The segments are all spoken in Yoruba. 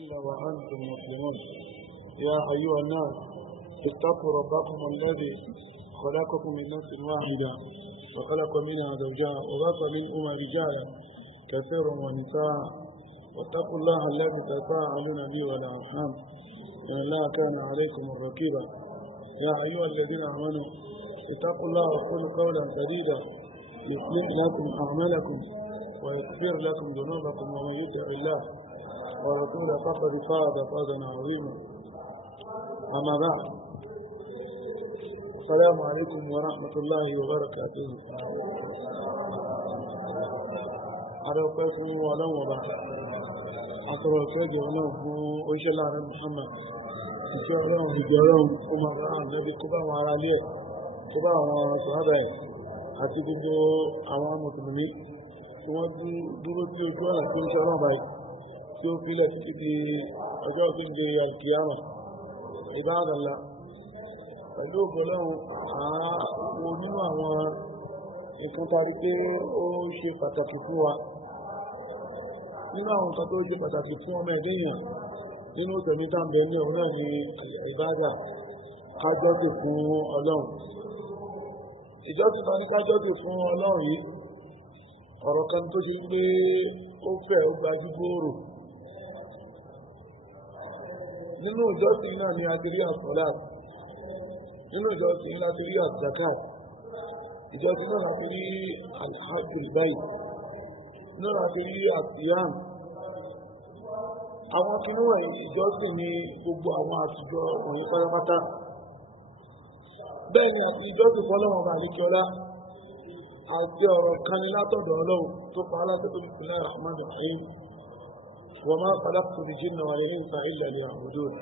إلا وأنتم مسلمون. يا أيها الناس اتقوا ربكم الذي خلقكم من نفس واحدة وخلق منها زوجها وبث منهما رجالا كثيرا ونساء واتقوا الله الذي تساءلون به والأرحام إن الله كان عليكم رقيبا. يا أيها الذين آمنوا اتقوا الله وقولوا قولا سديدا يصلح لكم أعمالكم ويغفر لكم ذنوبكم ومن يطع الله ورسوله فقد فاز فوزا عظيما. أما بعد، السلام عليكم ورحمة الله وبركاته. أرقكم ولو وبعد أتركك ولو وإن شاء الله محمد إن شاء الله هجرهم أمراء النبي كبا وعلى ليه كبا وصحابه àti gbogbo àwọn mùsùlùmí tí wọ́n dúró tí ojú ọ̀nà tó ń ṣe ọlọ́run báyìí tí ó fi lẹ̀ títí di ọjọ́ ìgbé alkiyama. ìbáradàlá pẹ̀lú ògbọ́lọ́run àwọn nínú àwọn nǹkan tàbí pé ó ṣe pàtàkì fún wa nínú àwọn nǹkan tó ṣe pàtàkì fún ọmọ ẹ̀dẹ́ èèyàn nínú tẹ̀mí tàbí ní òun náà ni ìbádà kájọ́sìn fún ọlọ́run. ìjọsìn bá ní kájọ́sìn fún ọlọ́run yìí ọ̀rọ̀ kan tó ṣe pé ó fẹ́ ó gbajúgbòòrò. nínú ìjọsìn náà ni adìrí àsọ̀lá, nínú ìjọsìn láti rí àzakat, ìjọsìn náà láti rí alhajjul bayt, náà láti rí àsíyàm. àwọn kìnnú wọ̀nyí ìjọsìn ní gbogbo àwọn àtijọ́ wọ̀nyí pátápátá. bẹ́ẹ̀ ni àti ìjọsìn fọlọ́run bá àlejòọlá àti ọ̀rọ̀ kan ní látọ̀dọ̀ ọlọ́run tó pa alátọ́tò bismillahir rahmanir rahim wa ma khalaqtul jinna wal insa illa liya'budun.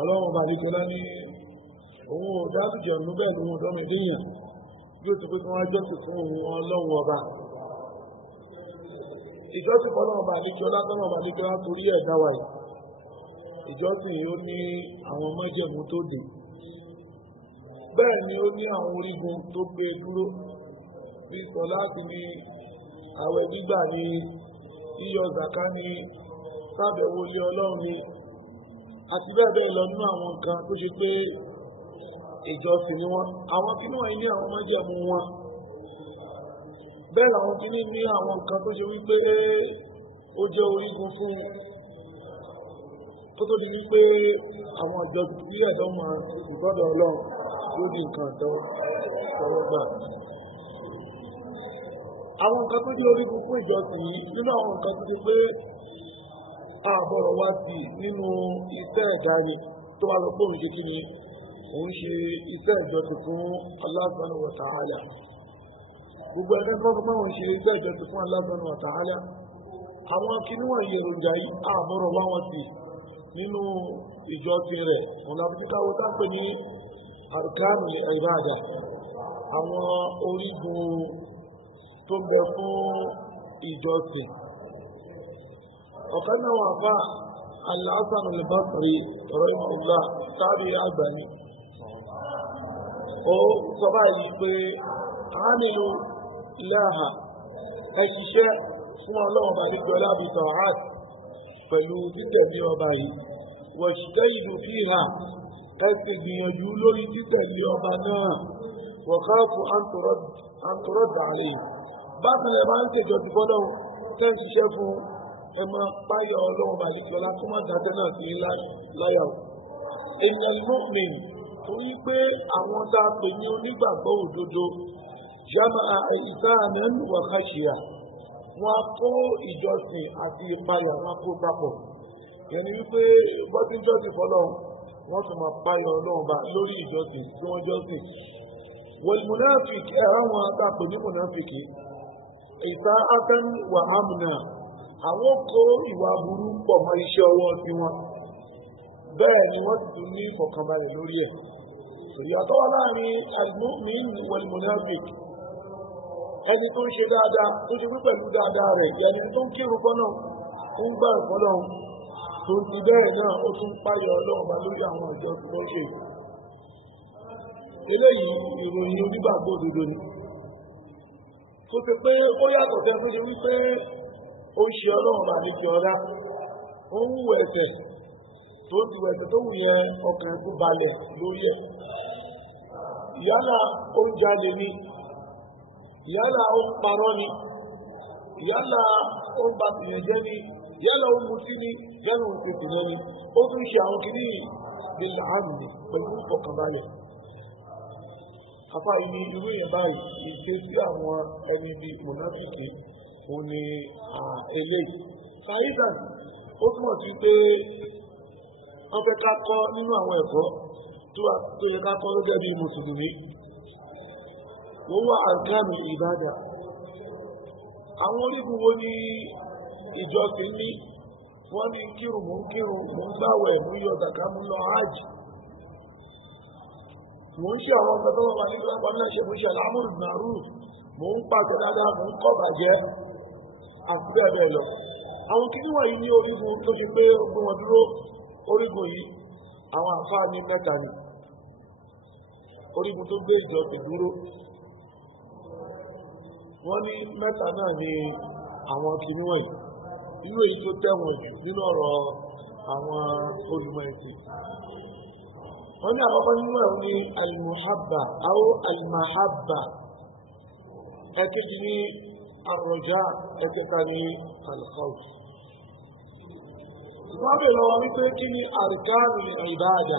ọlọ́run bá àlejòọlá ní òun ò dábìjọ ọ̀nù bẹ́ẹ̀ lóhun ọ̀dọ́mẹdéyàn yóò ti pé kí wọ́n jọ́sìn fún òun ọlọ́run ọba. ìjọsìn fọlọ́run bá àlejòọlá tọ́lọ́run bá àlejòọlá torí ẹ̀ dá wa yìí. ìjọsìn yìí ó ní àwọn májẹ̀mú tó dé, bẹ́ẹ̀ ni ó ní àwọn orígun tó gbé dúró bí sọ̀láàtì ní àwẹ̀ gbígbà ní yíyọ zàká ní sábẹ̀wò ilé ọlọ́run ní àti bẹ́ẹ̀ bẹ́ẹ̀ lọ nínú àwọn nǹkan tó ṣe pé ìjọsìn ni wọ́n. àwọn kí wọ́n ní àwọn májẹ̀mú wọn, bẹ́ẹ̀ làwọn kí ní àwọn nǹkan tó ṣe wípé ó jẹ́ orígun fún tó di wípé àwọn ìjọsìn tí ẹ̀dọ́ máa ìgbọ́dọ̀ ọlọ́run yóò di nǹkan tọwọ́ gbà. àwọn nǹkan tó jẹ́ orígun fún ìjọsìn yìí nínú àwọn nǹkan tó ti pé àbọ̀rọ̀ wá sí nínú iṣẹ́ ẹ̀dá ni tó wá lọ pé òun ṣe kí ni òun ṣe iṣẹ́ ìjọsìn fún Allah subhanahu wa ta'ala. gbogbo ẹgbẹ́ tó fọ́ òun ṣe iṣẹ́ ìjọsìn fún Allah subhanahu wa ta'ala, àwọn kìíní wọ̀nyí èròjà yìí àbọ̀rọ̀ wá wọn sí nínú ìjọsìn rẹ̀. òun làbúkáwọ́ tá pè ní arkanu ibada, àwọn orígun tó ń bẹ fún ìjọsìn. ọ̀kan náà wà fà al-Hasan al-Basri rahimahullah sáàbì àgbà ni ó sọ báyìí pé àánìlú ilaha ẹ ṣiṣẹ́ fún ọlọ́run bá nígbà lábì tawhid pẹ̀lú títẹ̀lé ọba yìí wajtahidu fiha ẹ sì gbìyànjú lórí títẹ̀lé ọba náà wọ̀káàfù àǹtọ̀rọ̀dà àlè. bákan lè máa ń tẹ̀jọ́ ti fọ́lọ́ tẹ́ ń ṣiṣẹ́ fún ẹ máa páyà ọlọ́run bàdìkì ọlá tó máa dáṣẹ́ náà sí láyà o. èèyàn mu'min tó yí pé àwọn tá a pè ní onígbàgbọ́ òdodo jama'a ihsanan wa khashya, wọn á kó ìjọsìn àti ìpayà wọn kó papọ̀. yẹn ni wípé bọ́tí ìjọsìn fọ́lọ́ wọ́n tún máa páyọ̀ ọlọ́run bá lórí ìjọsìn tí wọ́n jọ́sìn. wal munafik ẹ̀rọ wọn àtàkùn ní munafiki ìsáátán wà ámùnà, àwọn kó ìwà burú pọ̀ mọ́ iṣẹ́ ọwọ́ tí wọ́n, bẹ́ẹ̀ ni wọ́n ti tún ní ìfọ̀kànbalẹ̀ lórí ẹ̀. ìyàtọ̀ wà láàrin al-mu'min wal munafik. ẹni tó ń ṣe dáadáa tó ṣe pẹ̀lú dáadáa rẹ̀, ẹni tó ń kírun fọ́nà ó ń gbà ìfọ́nà tó ti bẹ́ẹ̀ náà ó tún páyọ̀ ọlọ́run bá lórí àwọn ọjọ́ tó ń ṣe. eléyìí ìròyìn onígbàgbọ́ òdodo ni. tó ti pé ó yàtọ̀ tẹ́ tó ṣe wípé ó ń ṣe ọlọ́run bá ní ti ọ̀dá ó ń wù ẹ̀ṣẹ̀ tó ti wù ẹ̀ṣẹ̀ tó wù yẹn ọkàn tó balẹ̀ lórí ẹ̀. Yálà ó ń jalè ni, yálà ó ń parọ́ ni, yálà ó ń bàtìyàn jẹ́ ni, yálà ó ń mutí ni, yálà ó ń tètè yẹn ni, ó tún ṣe àwọn kìíní ní làánù pẹ̀lú ọkànbalẹ̀. Apá yìí ni irú èèyàn báyìí ìṣe sí àwọn ẹni bíi mọ̀nàfíkì òun ni eléyìí. Fàyídà ó túmọ̀ sí pé wọ́n fẹ́ ká kọ́ nínú àwọn ẹ̀kọ́ tó yẹ ká kọ́ gẹ́gẹ́ bí mùsùlùmí. Wọ́n wá àrkánu ìbádà. Àwọn orígun wo ni ìjọsìn ní? Wọ́n ní kírun, mò ń gbàwẹ̀, mò ń yọ zàká, mò ń lọ hajj. Mò ń ṣe àwọn ọ̀gá tó wọ́n wà nígbà wọn náà ṣe mò ń ṣe al-amru bil-ma'ruf, mò ń pàṣẹ dáadáa, mò ń kọ̀ bàjẹ́ àti bẹ́ẹ̀ bẹ́ẹ̀ lọ. Àwọn kìíní wọ̀nyí ní orígun tó ṣe pé ogun wọn dúró. Orígun yìí àwọn àfáà ní mẹ́ta ni. Orígun tó gbé ìjọsìn dúró. Wọ́n ní mẹ́ta náà ni àwọn kìíní wọ̀nyí. Irú èyí tó tẹ̀wọ̀n jù nínú ọ̀rọ̀ àwọn olùmọ̀ ẹ̀sìn. Wọ́n ní àkọ́kọ́ nínú ẹ̀ ní al-muhabba aw al-mahabba. Ẹ̀kejì ní ar-raja, ẹ̀kẹta ní al-khawf. Wọ́n bèèrè lọ́wọ́ wípé kí ni arkanul ibada.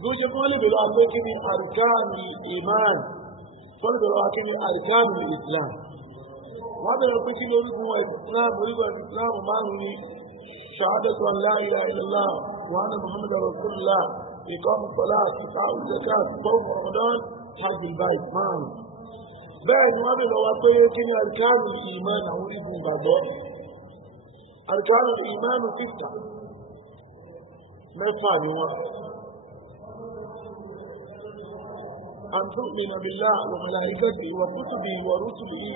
Bí ó ṣe fún wọn lè bèèrè lọ́wọ́ pé kí ni arkanul iman. Wọ́n lè bèèrè lọ́wọ́ kí ni arkanul islam. Wọ́n bèèrè pé kí ni orígun islam márùn-ún ni shahadatu an la ilaha illallah wa anna muhammadan rasulullah, iqamu salat, ita'u zakat, sawm ramadan, hajjul bayt márùn-ún. Bẹ́ẹ̀ ni wọ́n bèèrè lọ́wọ́ pé kí ni arkanul iman, àwọn orígun gbàgbọ́. Arkanul iman sitta, mẹ́fà ni wọ́n. An tu'mina billahi wa malaikatihi wa kutubihi wa rusulihi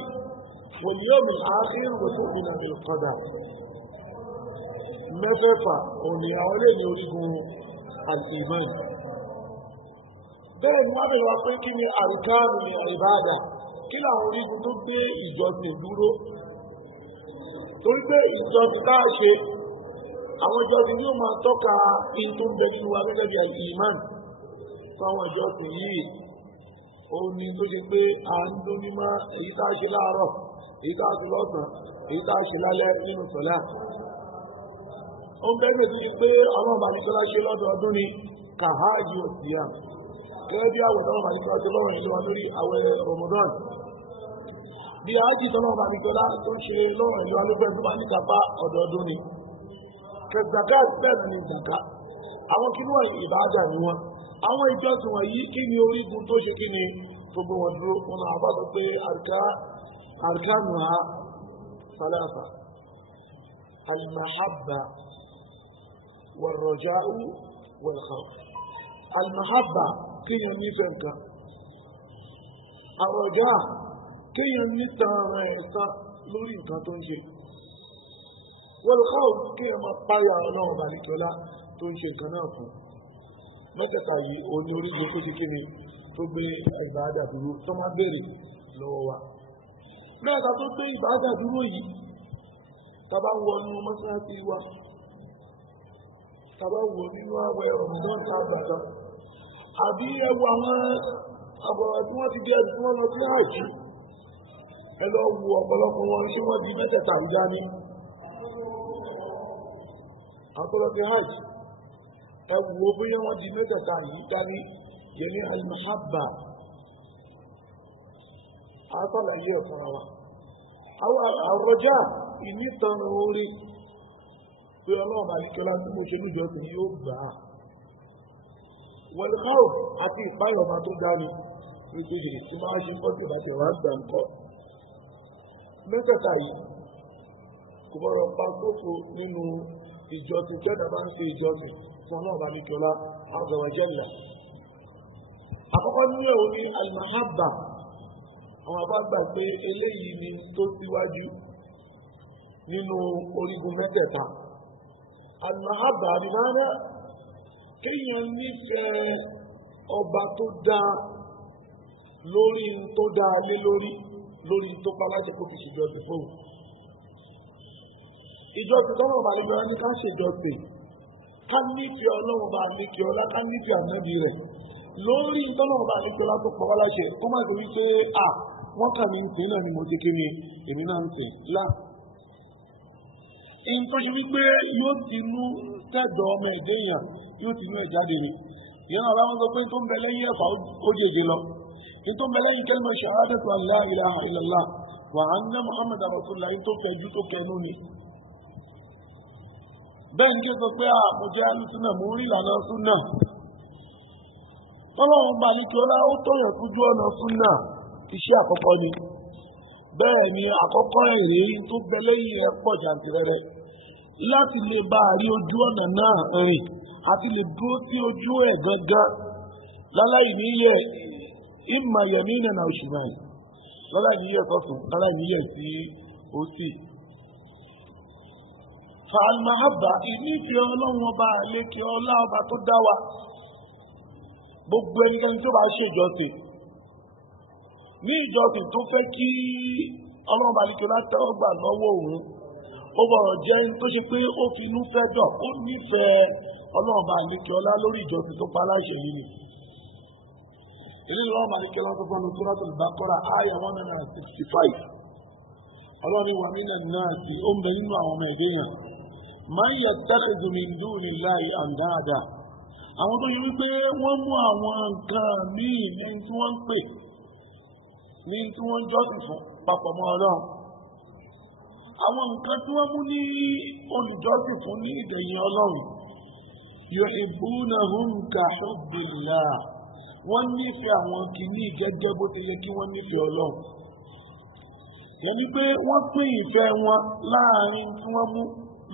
wal yawmil akhir wa tu'mina bil qadar. Mẹ́fẹ̀ẹ̀fà òní àwọn ilé ní orígun al-iman. Bẹ́ẹ̀ ni wọ́n bẹ̀rẹ̀ wá pé kí ni arkanul ibada, kí làwọn orígun tó gbé ìjọsìn dúró. Torí pé ìjọsìn bá ṣe, àwọn ìjọsìn yóò máa tọ́ka in tó ń bẹ nínú wa gẹ́gẹ́ bí al-iman. Fún àwọn ìjọsìn yìí, ó ní tó ṣe pé à ń ló mímọ́ èyí tá a ṣe láàárọ̀, èyí tá a ṣe lọ́sàn-án, èyí tá a ṣe lálẹ́ nínú sọ̀lá. Ó ń bẹ́ẹ̀ tó ṣe pé àwọn àbàmìsọ́lá ṣe lọ́dọọdún ni kàhájì òsìyà. Gẹ́gẹ́ bí àwẹ̀ táwọn àbàmìsọ́lá ṣe lọ́rùn ìlú wa lórí àwẹ̀ Ramadan. Bí ájì tọ́lọ́ àbàmìsọ́lá tó ń ṣe lọ́rùn ìlú wa lóbẹ̀ tó máa ní kápá ọ̀dọọdún ni. Kẹ̀zàká bẹ́ẹ̀ ni ìzàká. Àwọn kí wọ́n ìbáàdà ni wọ́n. Àwọn ìjọsìn wọ̀nyí kí ni orígun tó ṣe kí ni gbogbo wọn dúró. Wọn náà bá sọ pé arkanuha salasa. Al-mahabba wal-raja'u wal-khawf. Al-mahabba kéèyàn nífẹ̀ẹ́ nǹkan. Ar-raja' kéèyàn nítan rẹ̀ ẹ̀sán lórí nǹkan tó ń ṣe. Wal-khawf kéèyàn máa páyà ọlọ́run bàríkọ́lá tó ń ṣe nǹkan náà fún. Mẹ́tẹ̀ẹ̀ta yìí òní orígun tó ṣe kí ni tó gbé ìbáàdà dúró tó máa béèrè lọ́wọ́ wa. Mẹ́ta tó gbé ìbáàdà dúró yìí, tàbá wọnú mọ́sálásí wa, tàbá wọ nínú àwẹ̀ Ramadan àgbàdàn, àbí ẹwọ àwọn àbọ̀rọ̀ tí wọ́n ti jẹ́ tí wọ́n lọ sí àjù, ẹ lọ wo ọ̀pọ̀lọpọ̀ wọn tí wọ́n di mẹ́tẹ̀ẹ̀ta ìjà ní. Àpọ̀lọpọ̀ hajj, ẹ wo bóyá wọ́n di mẹ́tẹ̀ẹ̀ta yìí dání, yẹn ní al-mahabba. Àtàlàyé ọ̀fún wa. Àwọn àrọ̀já ìnítan orí pé ọlọ́run àyíkọ́lá tí mo ṣe lójọ́ sí yóò gbà á. Wal-khawf àti ìpáyọ̀mà tó dání nítorí tí máa ṣe fọ́tò láti ọ̀rá gbà ń kọ́. Mẹ́tẹ̀ẹ̀ta yìí kò bọ́rọ̀ pa sófo nínú ìjọsìn kẹ́ta bá ń ṣe ìjọsìn fún ọlọ́run àyíkọ́lá azza wa jalla. Àkọ́kọ́ nínú ẹ̀ ní al-mahabba. Àwọn àbágbà pé eléyìí ni tó síwájú nínú orígun mẹ́tẹ̀ẹ̀ta. Al-mahabba àbímáná kéèyàn nífẹ̀ẹ́ ọba tó dá lórí tó dá lé lórí tó pa láti kó fi ṣùgbọ́n ti fóun. ìjọsìn tọ́lọ̀ bá níbi ọlá ní ká ṣèjọsìn ká nífẹ̀ẹ́ ọlọ́run bá nífẹ̀ẹ́ ọlá ká nífẹ̀ẹ́ ànábì rẹ̀ lórí tọ́lọ̀ bá nífẹ̀ẹ́ ọlá tó pọ̀ wá láṣẹ kó má torí pé wọ́n kà mí ń sìn náà ni mo ti kiri èmi náà ń sìn lá. ìyẹn tó ṣe wípé yóò ti mú tẹ́jọ ọmọ ẹ̀dẹ́ èèyàn yóò ti mú ẹ̀ jáde ni ìyẹn náà bá wọn sọ pé tó ń bẹ lẹ́yìn ẹ̀fà ó jèjì lọ tó ń bẹ lẹ́yìn kẹ́lẹ́mọ̀ ṣahadatu an la ilaha illallah wa anna muhammadan rasulullah tó fẹ̀jú tó kẹnu ni. bẹ́ẹ̀ ni kí n sọ pé mo jẹ́ alùsùnà mo rí ìlànà súnà tọ́lọ́run bá ní kí ọlá ó tọ̀yàn sójú ọ̀nà súnà iṣẹ́ àkọ́kọ́ ni bẹ́ẹ̀ ni àkọ́kọ́ èrè tó bẹ lẹ́yìn ẹ̀ pọ̀ jàǹtìrẹrẹ láti lè bá a rí ojú ọ̀nà náà rìn àti lè dúró sí ojú ẹ̀ gangan láláì níyẹ̀ ìmọ̀ yẹ̀mí nana oṣù náà láláì níyẹ̀ sọ́tún láláì níyẹ̀ sí òsì. fàlmàhábà ìnífẹ̀ẹ́ ọlọ́run ọba àlékè ọlá ọba tó dá wa gbogbo ẹnikẹ́ni tó bá ṣèjọsìn ní ìjọsìn tó fẹ́ kí ọlọ́run àlékè ọlá tẹ́wọ́ gbà lọ́wọ́ òun ó bọ̀rọ̀ jẹ́ tó ṣe pé ó fi inú fẹ́ dọ̀ ó nífẹ̀ẹ́ ọlọ́run àlékè ọlá lórí ìjọsìn tó pa aláṣẹ yìí ni. eléyìí ọlọ́run àlékè ọlá tó fọ́nù Suratul Baqara àyà 165 ọlọ́run wà nínú náà sí ó ń bẹ nínú àwọn ọmọ ẹ̀dẹ́ yẹn man yattakhidhu min dunillahi andada àwọn tó yẹ wípé wọ́n mú àwọn nǹkan míì ní tí wọ́n ń pè ní tí wọ́n ń jọ́sìn fún papọ̀ mọ́ ọlọ́run àwọn nǹkan tí wọ́n mú ní olùjọ́sìn fún ní ìdẹ̀yìn ọlọ́run yuhibbunahum ka hubbillah wọ́n nífẹ̀ẹ́ àwọn kìíní gẹ́gẹ́ bó ti yẹ kí wọ́n nífẹ̀ẹ́ ọlọ́run yẹni pé wọ́n pín ìfẹ́ wọn láàrin tí wọ́n mú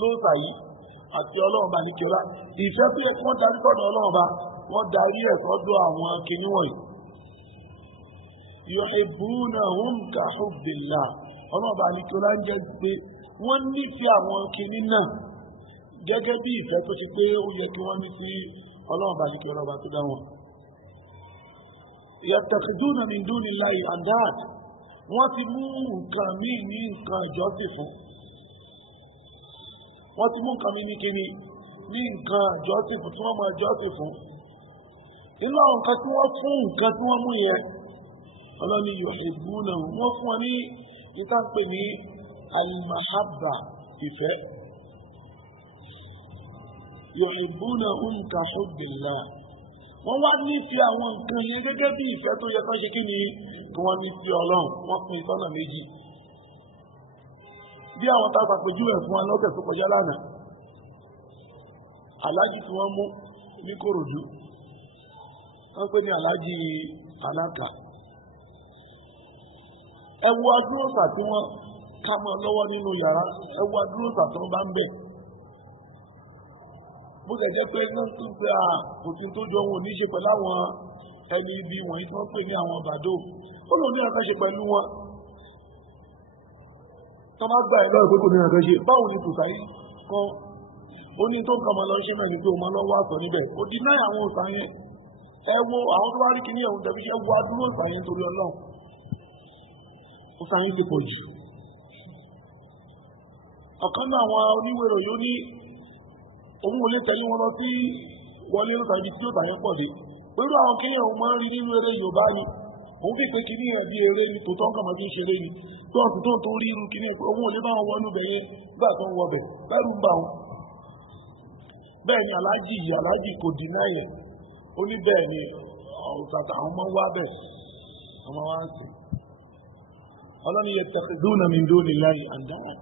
lóòsà yìí àti ọlọ́run bá ní kíọ́lá ìfẹ́ tó yẹ kí wọ́n darí sọ́dọ̀ ọlọ́run bá wọ́n darí ẹ̀ sọ́dọ̀ àwọn kìíní wọ̀nyí. yuhibbunahum ka hubbillah ọlọ́run bá ní kíọ́lá ń jẹ́ pé wọ́n nífẹ̀ẹ́ àwọn kìíní náà gẹ́gẹ́ bí ìfẹ́ tó ṣe pé ó yẹ kí wọ́n ní sí ọlọ́run bá ní kíọ́lá bá tó dá wọn. yattakhiduna min dunillahi andad wọ́n ti mú nǹkan míì ní nǹkan ìjọsìn fún wọ́n ti mú nǹkan míì ní kíni ní nǹkan ìjọsìn fún tí wọ́n máa jọ́sìn fún nínú àwọn nǹkan tí wọ́n fún nǹkan tí wọ́n mú yẹn ọlọ́ni yuhibbuna wọ́n fún wọn ní ìtànpẹ̀ ní al-mahabba ìfẹ́ yuhibbunahum ka hubbillah wọ́n wá nífẹ̀ẹ́ àwọn nǹkan yẹn gẹ́gẹ́ bí ìfẹ́ tó yẹ kán ṣe kí ni kí wọ́n nífẹ̀ẹ́ ọlọ́run wọ́n pín sọ́nà méjì bí àwọn tá a pàpéjú ẹ̀ fún wa lọ́sẹ̀ tó kọjá lánàá aláàjì tí wọ́n mú ní Kòròdú wọ́n pè ní aláàjì alága ẹ wo adúrósà tí wọ́n ká mọ́ lọ́wọ́ nínú yàrá ẹ wo adúrósà tí wọ́n bá ń bẹ̀ bó ṣe jẹ́ pé náà tún pé kò tún tó jọ wọn ò ní ṣe pẹ̀lú àwọn ẹni ibi wọ̀nyí tí wọ́n pè ní àwọn bàdó ó lòun ní àkàṣe pẹ̀lú wọn tó má gbà ẹ̀ lọ́rọ̀ pé kò ní àkàṣe báwo ni tòṣà yìí kan ó ní tó nǹkan máa lọ ṣe náà ní pé o máa lọ́wọ́ àtọ̀ níbẹ̀ ó di náà àwọn òṣà yẹn ẹ wo àwọn tó bá rí kíní ẹ̀hún tẹ̀bí ṣe wo adúró òṣà yẹn torí ọlọ́run òṣà yẹn ti pọ̀ jù ọ̀kan náà àwọn oníwèrò yóò ní òun ò lè tẹ̀lé wọn lọ sí wọlé ló tàbí tí ó tàyẹ́ pọ̀ dé pẹ̀lú àwọn kíní ọ̀hún máa ń rí nínú eré Yorùbá ni òun fi pé kíní ẹ̀ bí eré ni tòótọ́ nǹkan máa fi ń ṣeré ni tó ọ̀sùn tó ń tó rí irú kíní ẹ̀ pé òun ò lè bá wọn wọnú bẹ̀ yẹn gbà tó ń wọbẹ̀ bẹ́rù ń bà wọn. bẹ́ẹ̀ ni aláàjì kò dín náà yẹn ó ní bẹ́ẹ̀ ni ọ̀sàtà àwọn ọmọ wá bẹ̀ ọmọ wá sí. ọlọ́ni yattakhiduna min dunillahi andada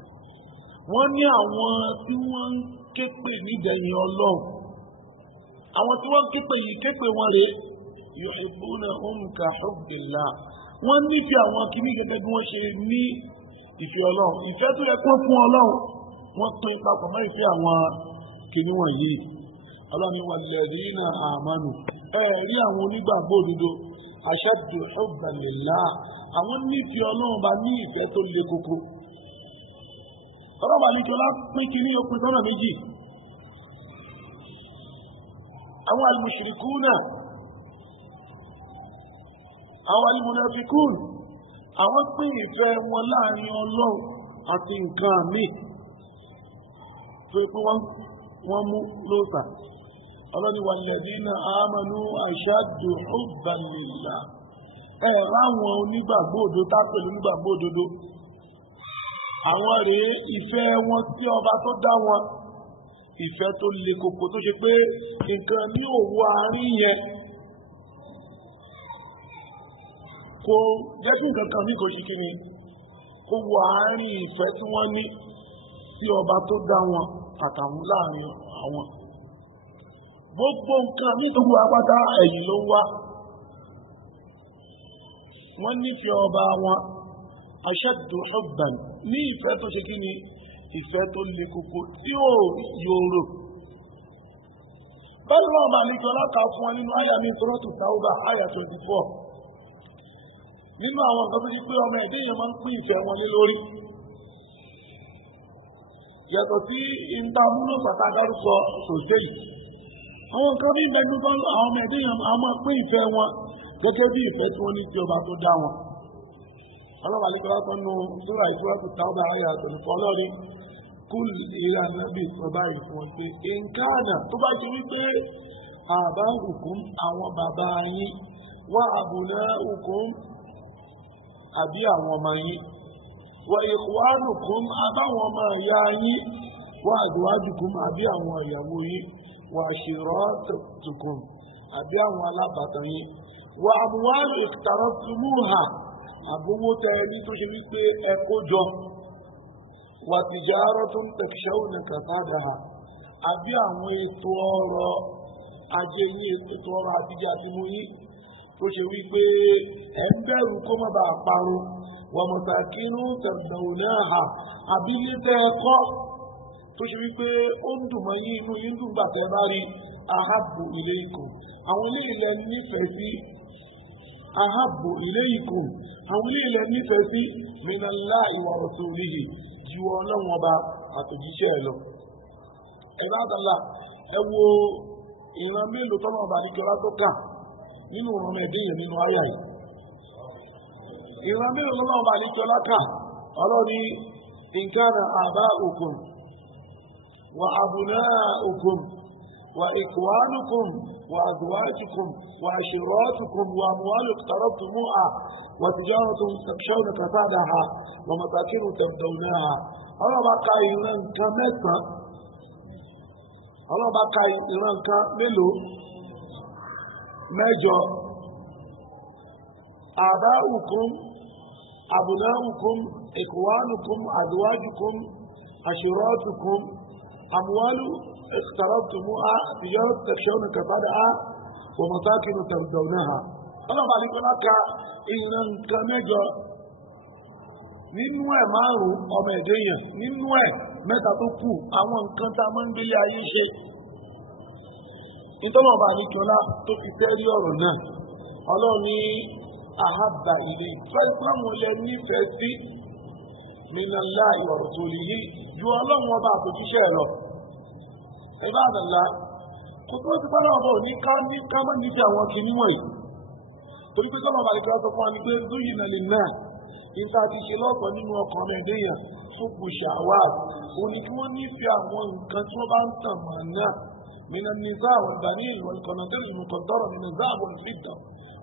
wọ́n ní àwọn tí wọ́n ń képe nídẹ̀yìn ọlọ́run àwọn tí wọ́n képe yìí képe wọn rèé yuhibbunahum ka hubbillah wọ́n nífẹ̀ẹ́ àwọn kìíní gẹ́gẹ́ bí wọ́n ṣe ní ìfẹ́ ọlọ́run ìfẹ́ tó yẹ kó fún ọlọ́run wọ́n pín papọ̀ mọ́ ìfẹ́ àwọn kìíní wọ̀nyí ọlọ́run walladhina amanu rí àwọn onígbàgbọ́ òdodo ashaddu hubban lillah àwọn nífẹ̀ẹ́ ọlọ́run bá ní ìfẹ́ tó le koko ọlọ́run bá ní kí ọlá pín kìíní ó pín sọ́nà méjì àwọn al-mushrikuna àwọn al-munafiqun àwọn pín ìfẹ́ wọn láàrin ọlọ́run àti nǹkan míì tó pé wọ́n mú lóòsà ọlọ́ni walladhina amanu ashaddu hubban lillah ráwọn onígbàgbọ́ òdodo tápẹ̀lú onígbàgbọ́ òdodo àwọn rèé ìfẹ́ wọn sí ọba tó dá wọn ìfẹ́ tó le koko tó ṣe pé nǹkan ní òwò àárín yẹn kò jẹ́ kí nǹkan kan ní kò ṣe kí ni kó wọ àárín ìfẹ́ tí wọ́n ní sí ọba tó dá wọn àtàwọn láàrin àwọn gbogbo nǹkan nítorí apáta ẹ̀yìn ló wá wọ́n nífẹ̀ẹ́ ọba wọn ashaddu hubban ní ìfẹ́ tó ṣe kí ni ìfẹ́ tó le koko tí ó yòrò bẹ́ẹ̀ lọ́wọ́ bá nìkan láta fún wọn nínú àyà mi Suratu Tawbah àyà 24 nínú àwọn nǹkan tó ṣe pé ọmọ ẹ̀dẹ́ yẹn máa ń pín ìfẹ́ wọn lé lórí yàtọ̀ sí ìntàmúlò pàtàkárùsọ sòṣèlì àwọn nǹkan bí ìbẹ̀gbẹ̀ àwọn ọmọ ẹ̀dẹ́ yẹn máa pín ìfẹ́ wọn gẹ́gẹ́ bí ìfẹ́ tí wọ́n ní sí ọba tó dá wọn ọlọ́wà lè gbọ́dọ̀ nù sura Suratu Tawbah àyà 24 lọ́rí kúl ìlà nàbì sọba ìfún pé nǹkanà tó bá ṣe wípé àbá hukum àwọn bàbá yín wà àbùnà hukum àbí àwọn ọmọ yín wà ikhwanukum àbáwọn ọmọ ìyá yín wà azwajukum àbí àwọn ìyàwó yín wà ashiratukum àbí àwọn alábàtàn yín wà amwal iqtaraftumuha àbówó tẹ́ẹ̀rí tó ṣe wípé ẹ kó jọ wà tijaratun takshawna kasadaha àbí àwọn ètò ọrọ̀ ajé yín ètò ọrọ̀ àtijọ́ àti mú yín tó ṣe wípé ẹ̀ ń bẹ̀rù kó má bàa parun wa masakinu tardawnaha àbí ilé tẹ́ ẹ kọ́ tó ṣe wípé ó ń dùn mọ́ yín inú yín dùn gbà tẹ́ bá rí ahabbu ilaykum àwọn ilé ilẹ̀ nífẹ̀ẹ́ sí ahabbu ilaykum àwọn ilé ilẹ̀ nífẹ̀ẹ́ sí minallahi wa rasulihi ju ọlọ́run ọba àtòjíṣẹ́ ẹ lọ. ẹ bá dàlà ẹ wo ìran mélòó tọ́lọ́ ọba àdìjọlá tó kà nínú ọmọ ẹ̀dẹ́ yẹn nínú àyà yìí. ìran mélòó tọ́lọ́ ọba àdìjọlá kà ọlọ́ni in kana aba'ukum wa abna'ukum wa ikhwanukum wa azwajukum wa ashiratukum wa amwalun iqtaraftumuha wa tijaratun takshawna kasadaha wa masakinu tardawnaha ọlọ́ba ka ìran nǹkan mẹ́sàn-án ọlọ́ba ka ìran nǹkan mélòó mẹ́jọ aba'ukum abna'ukum ikhwanukum azwajukum ashiratukum amwalu iqtaraftumuha tijaratun takshawna kasadaha wa masakinu tardawnaha ọlọ́ba àdìgbọ́lá ka ìran nǹkan mẹ́jọ nínú ẹ̀ márùn ọmọ ẹ̀dẹ́ yẹn nínú ẹ̀ mẹ́ta tó kù àwọn nǹkan tá a máa ń gbélé ayé ṣe nítorí ọba àdìjọlá tó fi tẹ́rí ọ̀rọ̀ náà ọlọ́run ní ahabba ilé ìfẹ́ ìsìlámù ilẹ̀ nífẹ̀ẹ́ sí minallahi wa rasulihi ju ọlọ́run ọba àtòjíṣẹ́ lọ ẹ̀bá àdàlá kò tó ti bá náà bọ̀ ní ká má níjà àwọn kìíní wọ̀nyí torí pé sọ́nà àbàlẹ̀kẹ́ sọ fún wa ní pé zuyina lin-nas níta ti ṣe lọ́pọ̀ nínú ọkàn ọmọ ẹ̀dẹ́ yẹn fúnpù ṣàwà òun ni kí wọ́n nífẹ̀ẹ́ àwọn nǹkan tí wọ́n bá ń tàn mọ́ náà minan nisa wal-banin wal-qanatir al-muqaddara min az-zahab wal-fidda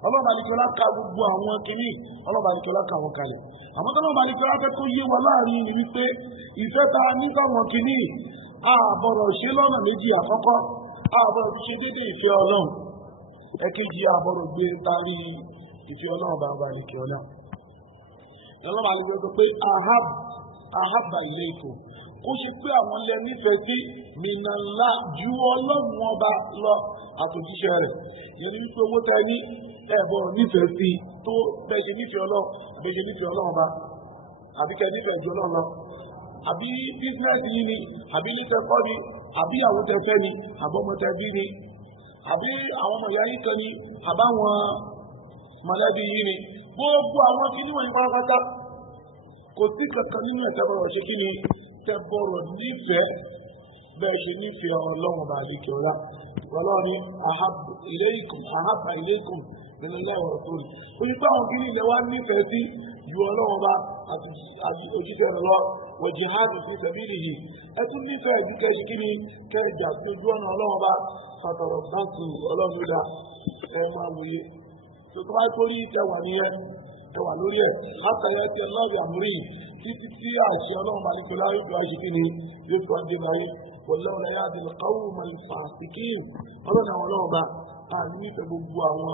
ọlọ́ba àdìkọ́lá ka gbogbo àwọn kìíní ọlọ́ba àdìkọ́lá ka wọn kalẹ̀ àmọ́ tọ́lọ́ba àdìkọ́lá fẹ́ kó yé wa láàrin ní wípé ìfẹ́ ta nígbà wọn kìíní àbọ̀rọ̀ ṣe lọ́nà méjì àkọ́kọ́ àbọ̀rọ̀ ṣe dédé ìfẹ́ ọlọ́run ẹ̀kejì àbọ̀rọ̀ gbé tarí ìfẹ́ ọlọ́run bàbá àdìkọ́lá ọlọ́run àlejò sọ pé ahabba ilaykum kó ṣe pé àwọn ilẹ̀ nífẹ̀ẹ́ sí minalla ju ọlọ́run ọba lọ àtòjíṣẹ́ rẹ̀ yẹn ni wípé owó tẹ ní ẹ̀bọ̀ nífẹ̀ẹ́ sí tó bẹ́ẹ̀ ṣe nífẹ̀ẹ́ ọlọ́run bẹ́ẹ̀ ṣe nífẹ̀ẹ́ ọlọ́run ọba àbí kẹ́ nífẹ̀ẹ́ ju ọlọ́run lọ àbí bísíǹsì yìí ni àbí nítẹ̀kọ́ ni àbí àwọn tẹ fẹ́ ni àbọ̀mọ tẹ bí ni àbí àwọn ọmọ ìyá yìí kan ni àbáwọn mọ̀lẹ́bí yìí ni gbogbo àwọn kí níwọ̀n nípa pátá kò sí kankan nínú ẹ̀tẹ́ bọ̀rọ̀ ṣe kí ni tẹ bọ̀rọ̀ nífẹ̀ẹ́ bẹ́ẹ̀ ṣe nífẹ̀ẹ́ ọlọ́run bá àdìkẹ́ ọ̀la ọlọ́run ní ahabba ilaykum minallahi wa rasulihi ó ní pé àwọn kí ní ilẹ̀ wá nífẹ̀ẹ́ sí ju ọlọ́run bá àti òjíṣẹ́ rẹ̀ lọ wa jihadin fi sabilihi ẹtún nífẹ̀ẹ́ bí kẹ́ ṣe kí ni kẹjà tó ojú ọ̀nà ọlọ́run bá fàtọ̀rọ̀ báńkì ọlọ́run dá ẹ máa wòye tó tó bá torí kẹwàá nìyẹn kẹwàá lórí ẹ̀ látàrí ẹtì ẹlọ́ọ̀bì àmúrí títí tí àṣẹ ọlọ́run bá nípa láyé tó wáṣẹ kí ni yóò tó wájú láyé wallahu la yahdi al-qawma al-fasiqin ọlọ́run àwọn ọlọ́run bá a nífẹ̀ẹ́ gbogbo àwọn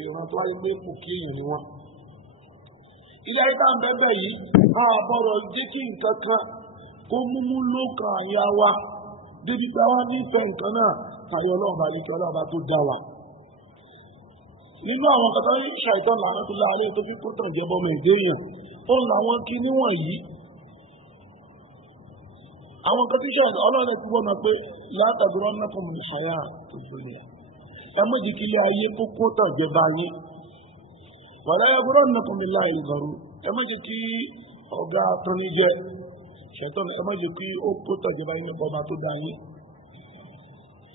ìran tó wáyé pé kò kí èèyàn ni wọn. ilé ayé tá à ń bẹ́ẹ̀ yìí a bọ̀rọ̀ jẹ́ kí nǹkan kan kó múmú lókàn àyà wa débi pé wá nífẹ̀ẹ́ nǹkan náà tàbí ọlọ́run bá nífẹ̀ẹ́ ọlọ́run bá tó dá wa. nínú àwọn kan tó ń ṣàìtàn lànà tó láàárẹ̀ tó fi kó tàn jẹ́ bọ́mọ ẹ̀dẹ́ èèyàn ó làwọn kí níwọ̀n yìí. àwọn kan tí ṣàìtàn ọlọ́run ti wọ́n mọ̀ pé látàgbọ́n náà kọ́ mọ̀ ṣàyà tó gbélé ẹ mọ̀ jẹ́ kí ilé ayé kó kó tàn jẹ́ bá yín. wàlá yagbọ́n náà kọ́ mi láì gbàrú ẹ mọ̀ jẹ́ kí ọ̀gá atọ́ni jẹ́ ṣẹ̀tọ́n ẹ má jẹ́ kí ó kó tọ̀jẹ́ báyìí nípa ọba tó dá yín.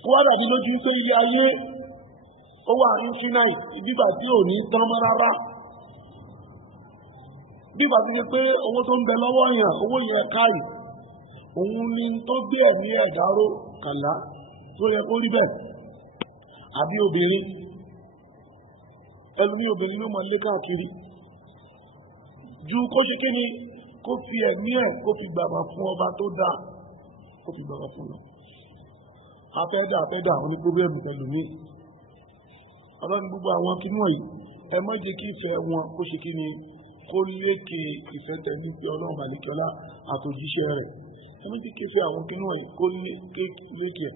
kó wá dàbí lójú pé ilé ayé ó wà ní finai bíbà tí ò ní tán mọ́ rárá. bíbà tí ó pé owó tó ń bẹ lọ́wọ́ yàn owó yẹn káyì òun ni tó gbé ẹ̀mí ẹ̀dáró kàlá tó yẹ kó rí bẹ́ẹ̀. àbí obìnrin ẹlòmí obìnrin ló máa lé káàkiri ju kó ṣe kí ni kó fi ẹ̀mí ẹ̀ kó fi gbàgbà fún ọba tó dáa kó fi gbàgbà fún lọ. afẹ́dà àwọn onígbóbẹ́ẹ̀mù pẹ̀lú ní ọlọ́ni gbogbo àwọn kínú yìí ẹ má jẹ́ kí ìfẹ́ wọn kó ṣe kí ni kó lékè ìfẹ́ tẹ̀lé pé ọlọ́run màlíkọ́lá àtòjíṣẹ́ rẹ̀ ẹ má jẹ́ kí ìfẹ́ àwọn kínú yìí kó lékè ẹ̀.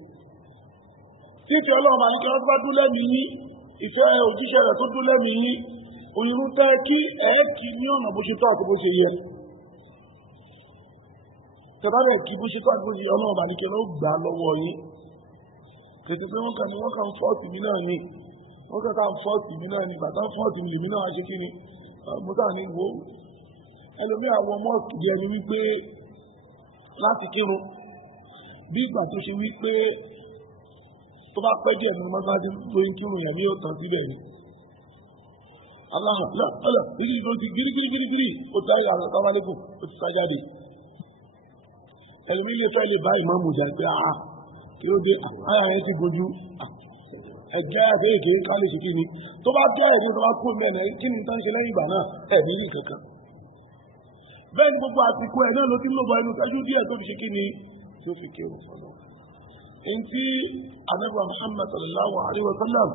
tí ìfẹ́ ọlọ́run màlíkọ́lá tó bá dún lẹ́mìí yín ìfẹ́ òjíṣẹ́ rẹ̀ tó dún lẹ́mìí yín òyìnbó tẹ́ kí ẹ̀ẹ́kì ní ọ̀nà bó ṣe tó àti bó ṣe yẹ. tẹ́bárẹ̀ kí bó ṣe tó àti bó ṣe yẹ ọlọ́run màlíkọ́lá ó gbà lọ́wọ́ yín. kètè pé wọ́n kàn fọ́ọ̀tì mi náà ni wọ́n kàn fọ́ọ̀tì mi náà ni bàtà fọ́ọ̀tì mi lèmi náà ṣe kí ni mo kà ní wo ẹlòmí àwọn mọ́ọ̀kì bí ẹni wípé láti kírun bí ìgbà tó ṣe wípé tó bá pẹ́ díẹ̀ nínú mọ́sáájú tó ń kírun yẹn ní òtàn síbẹ̀ ni aláhàn lọ́lọ́ èyí ló ti gírígírígírí ó ti ayé àwọn sáwálẹ́kùn ó ti sájáde ẹlòmí lè fẹ́ lè bá ìmáàmù jà pé kí ó dé àyà yẹn ti gojú ẹ̀jẹ̀ àbẹ́ẹ̀kẹ́ ká lè ṣe kí ni tó bá tó ẹ̀rí tó bá kó mẹ́rin kí ni tán ṣe lẹ́yìn ìgbà náà ẹ̀mí ní kankan. bẹ́ẹ̀ ni gbogbo àsìkò ẹ̀ náà ló ti ń lò bọ́ ẹnu ṣẹ́jú díẹ̀ tó fi ṣe kí ni tó fi kéwù fọlọ́. èyí tí anábà Muhammad sallallahu alayhi wa sallam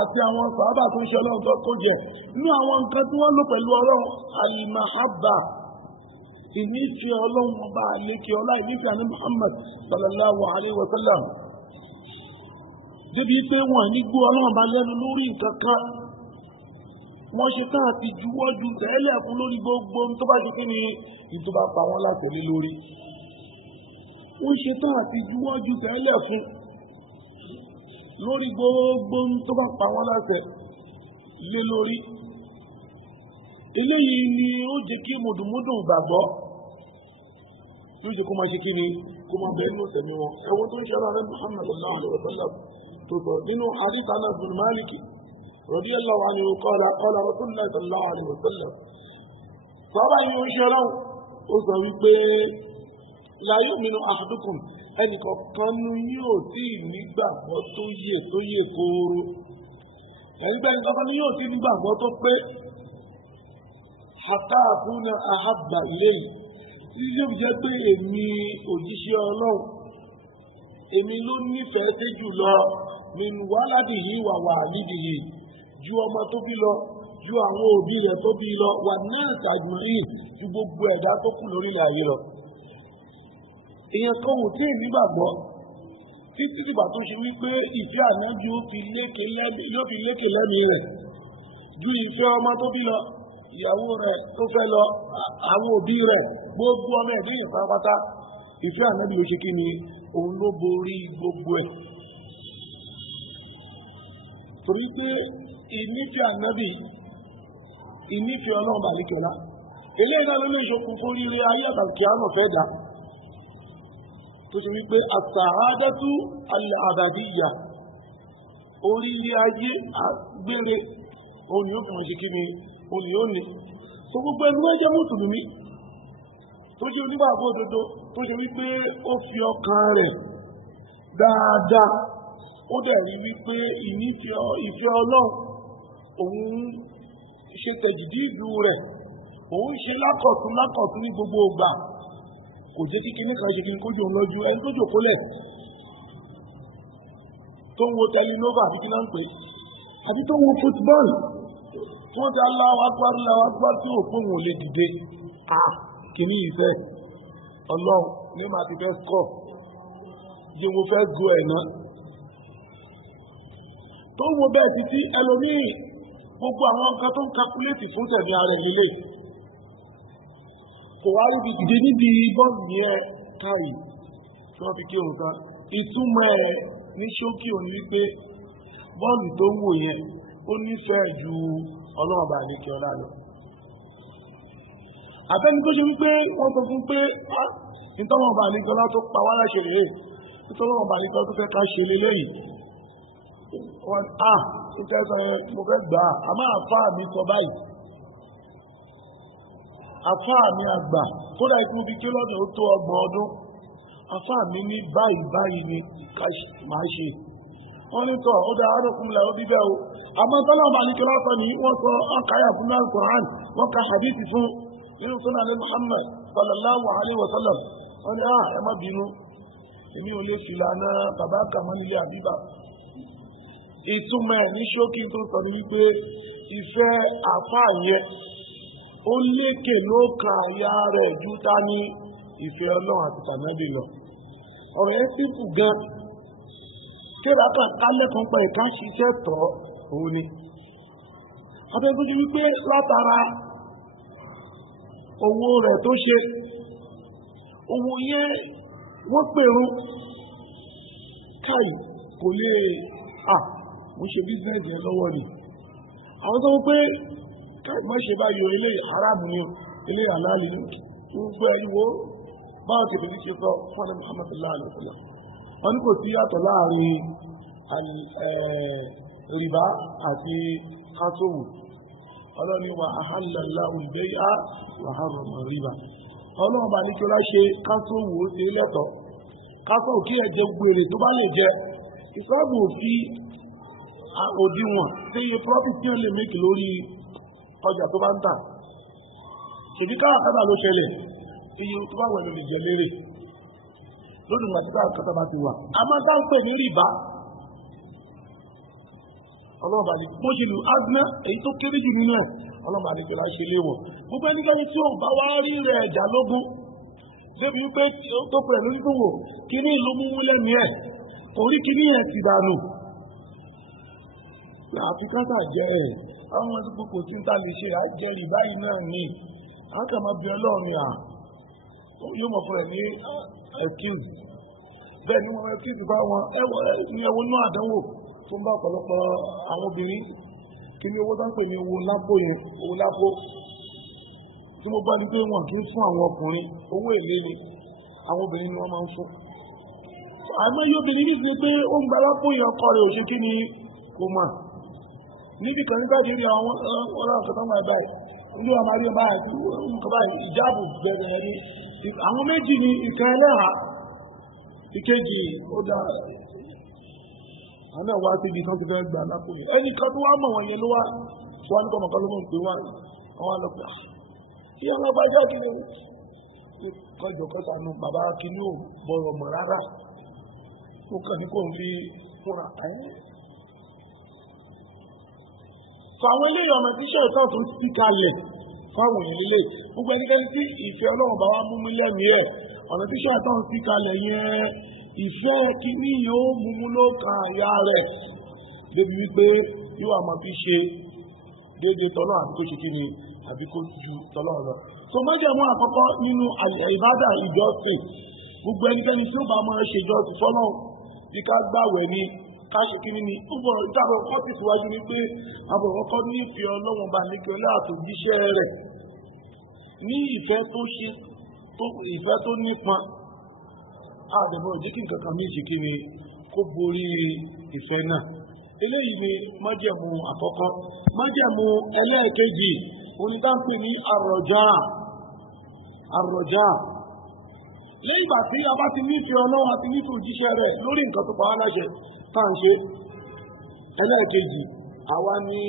àti àwọn sàhábà tó ń ṣe ọlọ́run tó kó jẹ inú àwọn nǹkan tí wọ́n lò pẹ̀lú ọlọ́run al-mahabba ìnífẹ̀ẹ́ ọlọ́run ọba àlékè ọlá ìnífẹ̀ẹ́ anábà Muhammad sallallahu alayhi wa sallam débi pé wọ́n ní gbọ́ ọlọ́run bá lẹ́nu lórí nǹkan kan wọ́n ṣe tán àti juwọ́jú tẹ́lẹ̀ fún lórí gbogbo tó bá ṣe kí ni ìtò bá pa wọ́n látẹ̀lé lórí wọ́n ṣe tán àti juwọ́jú tẹ́lẹ̀ fún lórí gbogbo tó bá pa wọ́n látẹ̀lé lórí eléyìí ni ó jẹ́ kí mùdùmùdù gbàgbọ́ yóò jẹ́ kó máa ṣe kí ni kó máa bẹ̀ẹ́ ní òtẹ̀mí wọn ẹ̀wọ̀n tó ń ṣe ara rẹ̀ Muhammad sallallahu alaihi wa sallam nínú hadith Anas bin Malik radiyallahu anhu qala rasulullah sallallahu alaihi wa sallam sábà ní oúnjẹ ọlọ́run ó sọ wípé la yu'minu ahadukum ẹnìkọ̀ọ̀kan ní yóò tí nígbàgbọ́ tó yè kóró ẹnìkọ̀ọ̀kan ní yóò tí nígbàgbọ́ tó pé hatta akuna ahabba ilayhi tí yóò jẹ́ pé èmi òjíṣẹ́ ọlọ́run èmi ló nífẹ̀ẹ́ sí jùlọ min waladihi wa walidihi ju ọmọ tó bí lọ ju àwọn òbí rẹ̀ tó bí lọ wà náà tajma'in ju gbogbo ẹ̀dá tó kù lórí ayé lọ. èèyàn kan wò tí èmi gbàgbọ́ títí dìgbà tó ṣe wípé ìfẹ́ ànájú yóò fi lékè lẹ́mìí rẹ̀ ju ìfẹ́ ọmọ tó bí lọ ìyàwó rẹ̀ tó fẹ́ lọ àwọn òbí rẹ̀ gbogbo ọmọ ẹ̀dín ìpápátá ìfẹ́ ànájú ló ṣe kí ni òun ló borí gbogbo ẹ̀. torí pé ìnífẹ̀ẹ́ ànábì ìnífẹ̀ẹ́ ọlọ́run bàlíkẹ́lá eléyìí náà ló lè ṣokùn fún rírẹ ayé àtàkì àánú fẹ́ dà tó ṣe wípé as-sa'adatu al-abadiyya oríire ayé àgbére òun ni ó fi wọn ṣe kí ni òun ni ó ní. tó gbogbo ẹni wọ́n jẹ́ mùsùlùmí tó jẹ́ onígbàgbọ́ òdodo tó ṣe wípé ó fi ọkàn rẹ̀ dáadáa ó dẹ̀ rí wípé ìfẹ́ Ọlọ́run òun ṣe tẹ̀jìdíìdù rẹ̀ òun ṣe lákọ̀tún ní gbogbo ìgbà kò jẹ́ kí kíní kan ṣe kí n kójú òun lọ́jú ẹni tó jòkólẹ̀ tó ń wo telenova àbí kí náà ń pè àbí tó ń wo fútbọ́ọ̀lù tí wọ́n ti Allahu Akbar tí ò fóun ò lè dìde kìíní ìfẹ́ Ọlọ́run ní màá ti fẹ́ skọ̀ jẹ́ mo fẹ́ go ẹ̀ náà tó ń wo bẹ́ẹ̀ títí ẹlòmíì gbogbo àwọn nǹkan tó ń kakuléètì fún tẹ̀mí ara ẹ̀ lílé kò wá ríbi dìde níbi bọ́ọ̀lù yẹn káyì tí wọ́n fi kí òun kan ìtumọ̀ ẹ̀ ní ṣókí òun wípé bọ́ọ̀lù tó ń wò yẹn ó nífẹ̀ẹ́ ju Ọlọ́run bá ní kí ọlá lọ. àtẹni tó ṣe wípé wọ́n sọ fún pé ìtọ́wọ̀n bá ní kí ọlá tó pa wá láṣẹ rèé ìtọ́wọ̀n bá ní kí ọlá tó fẹ́ ká ṣe lélẹ́yìn wọ́n ń tẹ́sán yẹn mo fẹ́ gbà á àmọ́ àfáà mi sọ báyìí àfáà mi àgbà kódà ikú bí kí lọ́dún ó tó 30 ọdún àfáà mi ní báyìí ni máa ṣe wọ́n ní tọ́ ó dáa ádùnkúnlẹ̀ ó bíbẹ́ o àmọ́ tọ́lọ́mà ní kí lọ́sọ ní wọ́n sọ ọkàyà fún náà Al-Qur'an wọ́n ka hadithi fún nínú sunan Muhammad sallallahu alaihi wa sallam wọ́n ní ẹ má bínú èmi ò lè fìlànà bàbá kàmọ́ nílé àbíbà ìtumọ̀ ẹ̀ ní ṣókí tó sọ ní wípé ìfẹ́ àfáà yẹn ó lékè ló ka àyà rẹ̀ ju ta ní ìfẹ́ Ọlọ́run àti tànábì lọ ọ̀rọ̀ yẹn sípù gan kéèrà kan kálẹ̀kùn pẹ̀ ká ṣiṣẹ́ tọ́ òun ni abẹ́gbójú wípé látara owó rẹ̀ tó ṣe owó yẹn wọ́n pèrú káì kò lè mo ṣe bísínẹ́sì yẹn lọ́wọ́ ni àwọn tó wọ́n pé káì má ṣe báyìí ilé haram ni ilé halal ni gbogbo ẹ̀yìnwó báwọn ti bèèrè ṣe sọ fún ọdún Muhammad sallallahu alaihi wasallam wọn ní kò sí yàtọ̀ láàrin rìbá àti kásòwò ọlọ́ni wa ahalla Allahu al-bay'a wa harrama rìbá ọlọ́run bá ní kí ó láṣẹ kásòwò ó ṣe lẹ́tọ̀ kásòwò kí ẹ̀jẹ̀ gbèrè tó bá lè jẹ ìsọ́ọ̀bù òfin òdiwọ̀n tí iye profit tí ó lè make lórí ọjà tó bá ń tà ṣèbí káàkátà ló ṣẹlẹ̀ iye tó bá wẹ̀ ló lè jẹ lérè lónìí ìgbà tí káàkátà bá ti wà a máa tá ń pè ní rìbá ọlọ́ọ̀bà ní mo ṣe lù ádùnà èyí tó kéré jù nínú ẹ̀ ọlọ́ọ̀bà ní pẹ̀lú àṣẹ léwọ̀ gbogbo ẹnikẹ́ni tí ó bá wá rí rẹ̀ ẹ̀jà lógún débi wípé tó pẹ̀lú nígbòwò kíní ìlú mú lẹ́mìí ẹ̀ orí kíní ẹ̀ ti dànù àfikátà jẹ́ ẹ̀ àwọn ọmọ tí kò tí ń ta lè ṣe àjẹrì báyìí náà ní àkàmọ́ bí ọlọ́run yóò mọ̀ fún ẹ̀ ní excuse bẹ́ẹ̀ ni wọ́n excuse bá wọn ní ẹwọ́n náà àdánwò tó ń bá ọ̀pọ̀lọpọ̀ àwọn obìnrin kí ní owó táǹpẹ̀ ní owó lápò yẹn owó lápò tí mo bá ní pé wọ́n kì í fún àwọn ọkùnrin owó èlé ni àwọn obìnrin ni wọ́n máa ń fún àmọ́ yóò obìnrin ní ti pé ó ń gba lápò yẹn ọkọ rẹ̀ òṣè kí ni kò mà níbi kan nígbà tí àwọn ọlọ́run kan tó máa báyìí ní ọmọ àríwá báyìí nǹkan báyìí ìjáàbù bẹ̀rẹ̀ ní àwọn méjì ní ìkan ẹlẹ́hà ìkejì ó dá àwọn náà wá síbi kan tó fẹ́ gbà lápò yẹn ẹnì kan tó wá mọ̀ wọ̀nyẹn ló wá tó wá ní kọ́mọ̀ kan ló mọ̀ pé wá àwọn àlọ́pẹ́ kí ọlọ́bàjá kí ni kọjọ kọta nù bàbá kí ni ò bọ̀rọ̀ mọ̀ rárá ó kàn ní kò ń fi fúnra fàwọn eléyìí ọmọ tí ṣe ìtọ́ tó sí kalẹ̀ fáwọn ìrìnlẹ̀ gbogbo ẹnikẹ́ni tí ìfẹ́ ọlọ́run bá wá mú mi lẹ́mìí ẹ̀ ọ̀nà tí ṣe ìtọ́ sí kalẹ̀ yẹn ìfẹ́ kìíní yóò mú ló ka àyà rẹ̀ débi wípé yóò àmọ́ fi ṣe déédéé tọ́lọ́ àbí kó ṣe kí ni àbí kó ju tọ́lọ́ lọ. tó májẹ̀mú àkọ́kọ́ nínú ìbádà ìjọsìn gbogbo ẹnikẹ́ni tí ó bá máa ṣe ìjọsìn fọ́lọ́ bí ká gbàwẹ̀ ni káṣe kìíní ni ó bọ̀ ìtàbọ̀ kọ́ sì síwájú ní pé àbọ̀wọ́ kọ́ ní ìfẹ́ ọlọ́run bá ní kí ọlá àtòjíṣẹ́ rẹ̀ ní ìfẹ́ tó ṣe ìfẹ́ tó nípa àdàbọ̀ ìdí kí nǹkan kan méjì kí ni kó borí ìfẹ́ náà eléyìí ni májẹ̀mú àkọ́kọ́ májẹ̀mú ẹlẹ́ẹ̀kejì onídàpè ní àrọ̀já lẹ́yìn ìgbà tí a bá ti nífẹ̀ẹ́ Ọlọ́run àti nífẹ̀ẹ́ òjíṣẹ́ rẹ̀ lórí nǹkan tó pa wá láṣẹ tá à ń ṣe. ẹlẹ́ẹ̀kejì àwa ní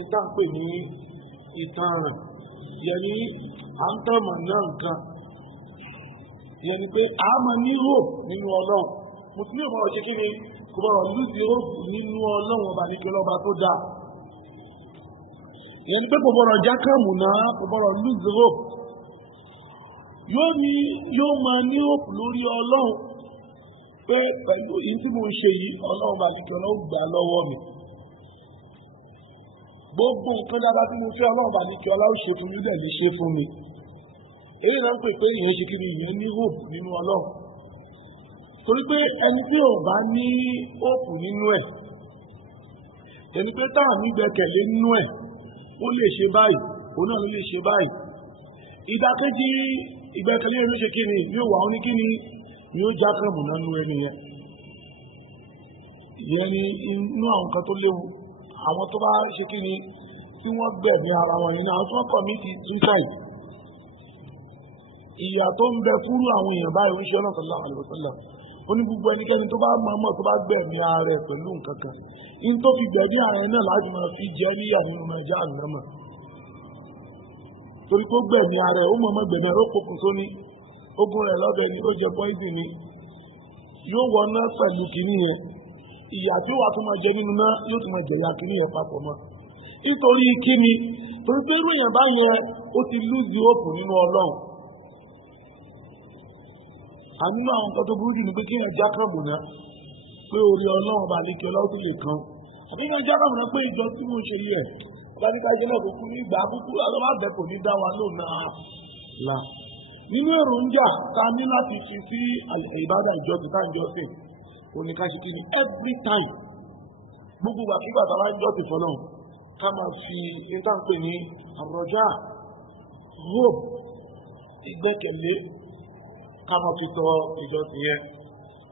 ìtànpè ní ìtanràn yẹn ní à ń tẹ̀mọ̀ náà nǹkan yẹn ni pé a máa ní hope nínú Ọlọ́run. mùsùlùmí ò bọ̀rọ̀ ṣe kí ni kò bọ̀rọ̀ lùsì hope nínú Ọlọ́run ọba ní kí ọlọ́ba tó dáa. yẹn ni pé kò bọ̀rọ̀ jákàmù náà kò bọ̀rọ̀ lùsì hope. yóò máa ní hope lórí Ọlọ́run pé pẹ̀lú èyí tí mo ń ṣe yìí Ọlọ́run bá ní kí Ọlọ́run gbà lọ́wọ́ mi. gbogbo nǹkan dáadáa tí mo fẹ́ Ọlọ́run bá ní kí Ọlọ́run ṣe fún mi dẹ̀ lè ṣe fún mi. èyí náà ń pè pé ìyẹn ṣe kí ni ìyẹn ní hope nínú Ọlọ́run. torí pé ẹni tí ò bá ní hope nínú ẹ̀ ẹni pé táwọn mi gbẹ́kẹ̀lé nínú ẹ̀ ó lè ṣe báyìí òun náà ló lè ṣe báyìí. ìdàkejì ìgbẹ́kẹ̀lé ló ṣe kí ni yóò wà ó ní kí ni yóò já kàmù nánú ẹni yẹn. ìyẹn ni inú àwọn kan tó léwu àwọn tó bá ṣe kí ni tí wọ́n gbẹ̀mí ara wọn yìí náà tí wọ́n kọ̀ mí ti suicide. ìyà tó ń bẹ fúrú àwọn èèyàn báyìí oríṣi ọlọ́run sallallahu alaihi wasallam ó ní gbogbo ẹnikẹ́ni tó bá mọ̀ tó bá gbẹ̀mí ara rẹ̀ pẹ̀lú nǹkan kan in tó fi gbẹ̀mí ara rẹ̀ náà láti máa fi jẹ́ níyà nínú ẹja ànámà. torí tó gbẹ̀mí ara rẹ̀ ó mọ̀ gbẹ̀mí rẹ̀ ó pokùnso ní ogun rẹ̀ lọ́bẹ̀ ni ó jẹ poison ni yóò wọná pẹ̀lú kìíní yẹn ìyà tí ó wà tó máa jẹ nínú náà yóò tún máa jẹ̀yà kìíní yẹn papọ̀ mọ́. nítorí kíni torí pé irú èèyàn báyẹn ó ti lose hope nínú Ọlọ́run. àmínú àwọn nǹkan tó burú jù ní pé kí èèyàn já kàmù náà pé orí Ọlọ́run bá ní kí Ọlọ́run tó lè kan àbí èèyàn já kàmù náà pé ìjọ tí mo ṣe yẹ ọ̀gáníkà ìṣẹ̀lẹ̀ kò kún ní ìgbà àkókò alọ́bàbẹ̀ kò ní dá wa lónà là. nínú èròjà ta ní láti fi sí ìbádà ìjọsìn tá ìjọsìn oníkàṣí kí ni every time gbogbo àkígbà tá bá ń jọ́sìn fọ́nà ká máa fi ìtànpè ní àrọ̀já hope ìgbẹ́kẹ̀lé ká máa fi tọ ìjọsìn yẹn.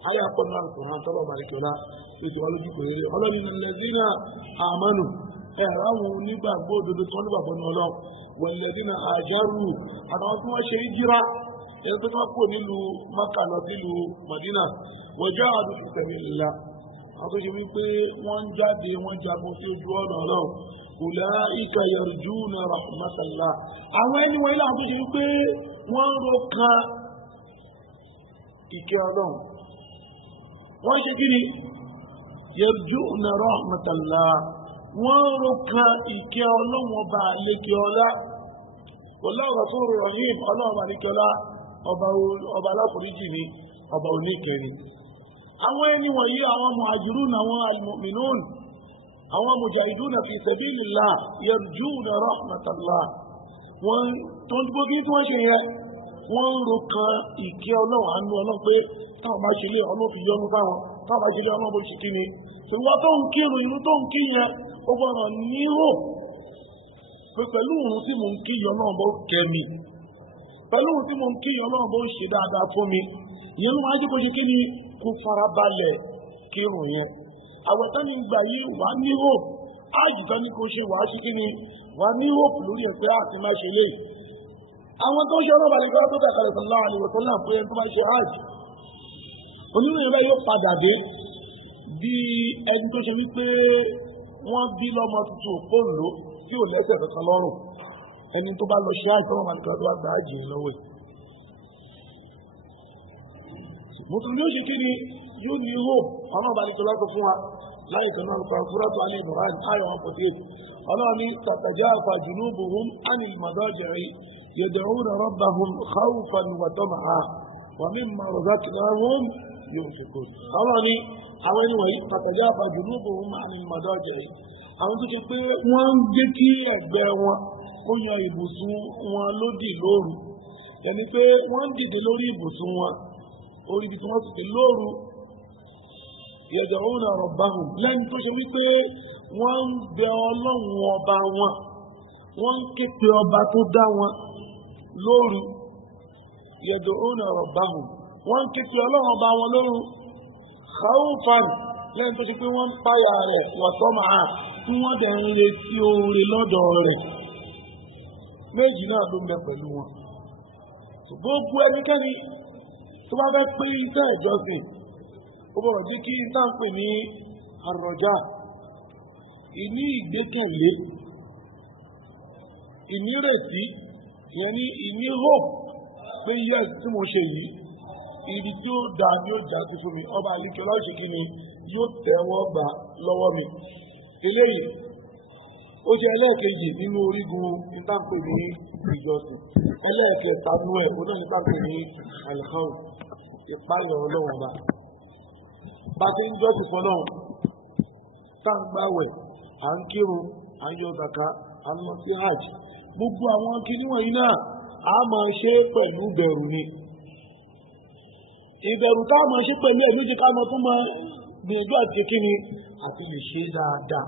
ayé àpọ̀nà Al-Qur'an tọ́lọ̀ màríkọ́lá tó ti wá lójú pé ọlọ́ni lẹ́zínà àmánù ẹ̀rọ àwọn onígbàgbọ́ òdodo tí wọ́n nígbàgbọ́ ní Ọlọ́run wọ̀lẹ́dínà àjárù àtàwọn tí wọ́n ṣe ìjírá ẹni tó máa kúrò nílùú Mákà lọ sílùú Mádínà wọ̀já àdúgbò tẹ̀lé ńlá àwọn tó ṣe wípé wọ́n ń jáde wọ́n jagun sí ojú ọ̀nà Ọlọ́run ulaika yarjuna rahmatallah àwọn ẹni wọ̀nyí làwọn tó ṣe wípé wọ́n ń ro kan ìkẹ́ Ọlọ́run wọ́n ṣe kí ni yarjuna rahmatallah wọ́n ro kan ìkẹ́ Ọlọ́run ọba àlékè ọlá wallahu ghafurur rahim Ọlọ́run àlékè ọlá ọba aláforíjì ni ọba oníkẹni. àwọn ẹni wọ̀nyí àwọn muhajirun àwọn almu'minun àwọn mujahiduna fi sabilillah yarjuna rahmatallah wọ́n tó ń gbógi tí wọ́n ṣe yẹ wọ́n ro kan ìkẹ́ Ọlọ́run àánú Ọlọ́run pé táwọn bá ṣe lé Ọlọ́run fi yọ́nú fáwọn táwọn bá ṣe lé Ọlọ́run bó ṣe kí ni ṣùgbọ́n tó ń kírun inú tó ń kí yẹn ó gbọ́dọ̀ níhò pé pẹ̀lú òun tí mò ń kí yọ náà bó kẹ́ mi pẹ̀lú òun tí mò ń kí yọ náà bó ṣe dáadáa fún mi ìyẹn ló máa jẹ́ kó ṣe kí ni kó farabalẹ̀ kírun yẹn àwọn tán ní gbà yí wà níhò ájìtán ní kó ṣe wà á ṣe kí ni wà níhò lórí ẹ̀fẹ́ àti má ṣe lé àwọn tó ṣe ọlọ́ba lè gbọ́dọ̀ tó kàkàlẹ̀ sallallahu alaihi wasallam pé ẹni tó bá ṣe ájì oníròyìn bá yóò padà dé bí ẹni tó ṣe wípé wọ́n bí lọ́mọ tuntun òpónlò tí ò lẹ́sẹ̀ kankan lọ́rùn ẹni tó bá lọ ṣe àìsàn ọmọ nìkan tó wá gbà á jì lọ́wọ́ ẹ̀. mùsùlùmí yóò ṣe kí ni yóò ní hó ọ̀nà ọba nìkan láti fún wa láyé kan náà lùkọ́ Suratu Ali Imran ayọ̀ 148 ọlọ́run ní tatajafa junubuhum anil madaji'i yad'una rabbahum khawfan wa tama'an wa mimma razaqnahum yunfiqun. ọlọ́run ní àwọn ẹni wọ̀nyí tatajafa junubuhum anil madaji'i àwọn tó ṣe pé wọ́n ń gbé kí ẹ̀gbẹ́ wọn ó yan ibùsùn wọn lódì lóru ẹni pé wọ́n ń dìde lórí ibùsùn wọn orí ibi tí wọ́n ti pè lóru yad'una rabbahum lẹ́yìn tó ṣe wípé wọ́n ń bẹ Ọlọ́run ọba wọn wọ́n ń ké pe ọba tó dá wọn lóru yad'una rabbahum wọ́n ń ké pe Ọlọ́run ọba wọn lóru khawfan lẹ́yìn tó ṣe pé wọ́n ń páyà rẹ̀ wa tama'an tí wọ́n dẹ̀ ń retí oore lọ́dọ̀ rẹ̀ méjì náà ló ń bẹ pẹ̀lú wọn. gbogbo ẹnikẹ́ni tó bá fẹ́ pé iṣẹ́ ìjọsìn ó bọ̀rọ̀ sí kí n tàn pè ní àrọ̀já ìní ìgbékẹ̀lé ìnírètí ìyẹn ní ìní hope pé yes tí mo ṣe yìí ibi tí ó dáa ni ó já sí fún mi ọba àlekèọlá ó ṣe kí ni yóò tẹ́wọ́ gbà lọ́wọ́ mi eléyìí ó jẹ́ ẹlẹ́ẹ̀kejì nínú orígun ìtàǹpè ní ìjọsìn ẹlẹ́ẹ̀kẹta nú ẹ̀ ó náà ìtàǹpè ní alkhawf ìpáyọ̀ ọlọ́run ọba bá ti ń jọ́sìn fọlọ́run táǹgbàwẹ̀ à ń kírun à ń yọ zaka à ń lọ sí hajj gbogbo àwọn kinní wọ̀nyí náà a máa ṣe pẹ̀lú bẹ̀rù ni ìbẹ̀rù tá a máa ṣe pẹ̀lú ẹ̀ lójú ká máa tún máa gbìyànjú àti kíni àti lè ṣe dáadáa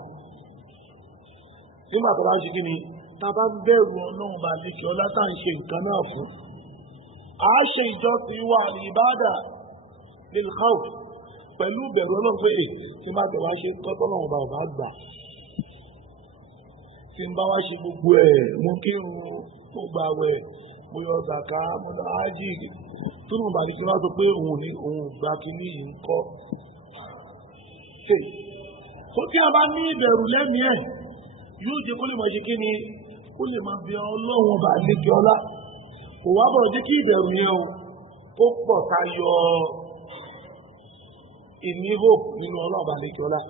nígbà tó bá ń ṣe kíni tá a bá ń bẹ̀rù ọlọ́run bá lè ṣe ọlá tá à ń ṣe nǹkan náà fún a ṣe ìjọsìn wa ní ìbádà lil khawf pẹ̀lú bẹ̀rù ọlọ́run pé tí má tẹ̀ wá ṣe tọ́tọ́ náà ọba ọba gbà tí ń bá wá ṣe gbogbo ẹ̀ mú kírun mo gbààwẹ̀ mo yọ zàká mo lọ ájì tó nù bàbí tí wọ́n sọ pé òun gba kínní yìí ń kọ́. tó tí a bá ní ìbẹ̀rù lẹ́mìí ẹ̀ yóò jẹ́ kó lè máa ṣe kí ni kó lè máa bẹ ọlọ́run ọba lékè ọlá kò wá bọ̀ jẹ́ kí ìbẹ̀rù yẹn o ó pọ̀ tayọ ìní hope nínú ọlọ́run ọba lékè ọlá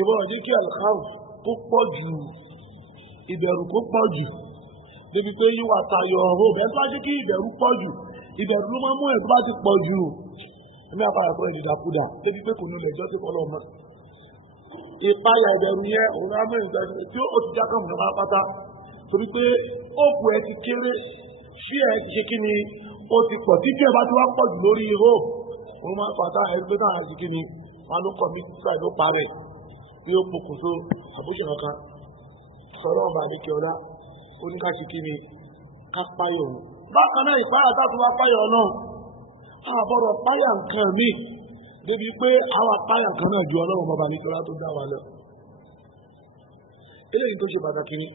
ìbọn jẹ́ kí alkhawf kó pọ̀ jù ìbẹ̀rù kó pọ̀ jù débi pé yíwà tayọ hope ẹ̀ tó bá jẹ́ kí ìbẹ̀rù pọ̀ jù ìbẹ̀rù ló máa mú ẹ̀ tó bá ti pọ̀ jù ẹ̀mí àpáyà tó ẹ̀ dìdàkudà débi pé kò ní ilẹ̀ ìjọ́sìn fọlọ́ ọmọ ìpayà ìbẹ̀rù yẹn òun á mẹ́rin ìgbà tí ó ti já kàn mọ́ pátá torí pé hope ẹ ti kéré sí ẹ ti ṣe kí ni ó ti pọ̀ tí bí ẹ bá ti wá pọ̀ jù lórí hope wọ́n máa ń pàtà ẹni pé táwọn àti kí ni wọ́n ló kọ̀ mí sísá ìlú parẹ́ bí ó pokùnso àbúṣe kankan sọ̀rọ̀ ọba àdékè ọlá oníkàṣí kí ni ká páyọ̀ òun. bákan náà ìpáyà tá a tún wá páyọ̀ náà àbọ̀rọ̀ páyà nǹkan míì débi pé àwọn apáyà kan náà ju ọlọ́run bàbá àdékè ọlá tó dá wa lọ. eléyìí tó ṣe pàtàkì ni